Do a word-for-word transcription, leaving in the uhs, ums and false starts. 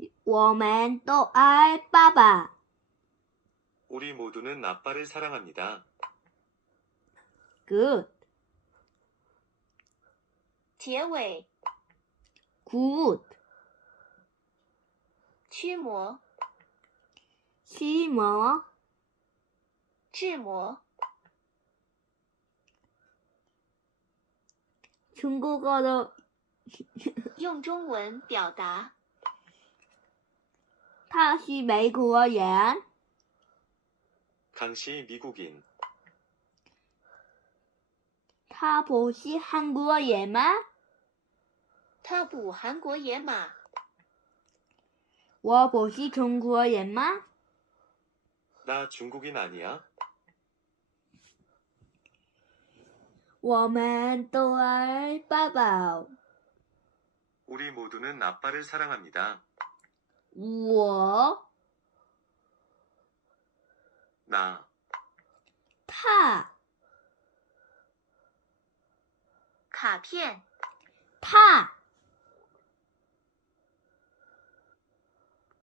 我们都爱爸爸。 우리 모두는 아빠를 사랑합니다. Good. 结尾 Good. 驱魔驱魔治魔 중국어로 用中文表达。 他是美国人。 강씨 미국인. 他不是韩国人吗？ 他不韩国野马。 我不是中国人吗？ 나 중국인 아니야? 我们都爱爸爸。 우리 모두는 아빠를 사랑합니다. 我 나 他卡片他